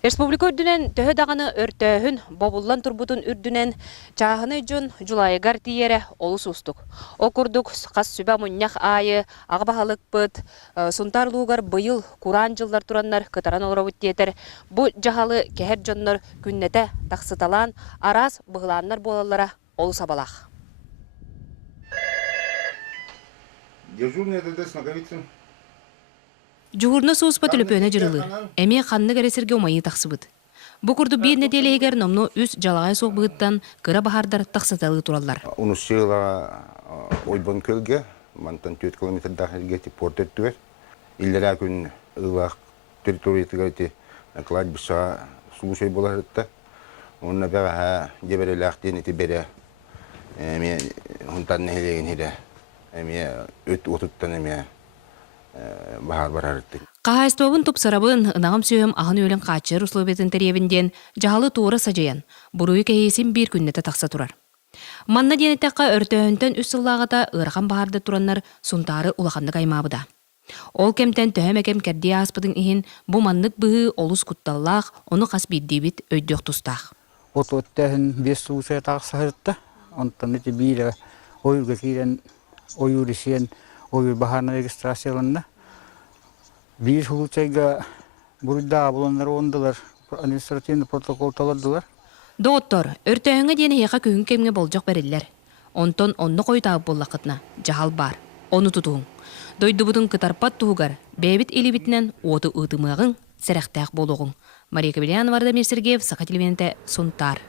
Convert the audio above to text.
Республика үрдүнен төһө дағаны өртөһүн бобуллан турбутун үрдүнен чаахыны жун жулайыгар тиере олус устук. Окурдук қас сүбә муннях айы ағбахалык быт, сунтар лугар быйыл куран жылдар тураннар кытаран олоробут диетер. Бу жахалы кехер жоннор күннете тақсыталан арас быгыланнар болалара олус абалах. Дежурный ДДС наговицын. Жугурна сууспа төлөпөөнө жырылыр. Эме ханны гәресерге омайы тақсыбыт. Бу курду бир неделегер номну үс жалагай соқ быгыттан кыра бахардар тақсыталы тураллар. Унусчыла ойбон көлге, мантан 4 километр дахилге порт өттүгер. Иллера күн ылак территориятыгайти кладбища слушай боларытта. Онна бага жеберелактен ити бере. Эме хунтан нехелеген хире. Эме өт отуттан эме бахар барарытты. Қағайстуабын тупсарабын ынағым сүйім ағын өлін қачыр условиятын тәребінден жағалы туыры сажаян, бұруы кәйесін бір күннеті тақса тұрар. Манна денеттаққа өртөһөнтен үс сыллағыта ырған бахарды тураннар сунтары улақанды каймабыда. Ол кемтен төһөмекем кәрдей аспыдың иhin бұ маннық бұғы олыс құтталлақ, оны қас биддебіт өйдөк тұстақ. От өттәһін бес суусая тағсағырытта, онтан өте бейді ойырға кейден ойырысен ойыр бахарна регистрацияланды. Bir hulçayga burada bulanlar ondalar administratif protokol taладылар. Доктор, өртөһөнгө диэн хеха күһүн кемге болжок бериллер. Онтон онну койтаап боллакытна, жахал бар. Ону тутуң. Дойдубутун кытарпат тугар, бебит илибитинен оты ытымыгың, серехтәк болугың. Мария Кабелянова, Вардамир Сергеев, Саха телевидениеде Сунтар.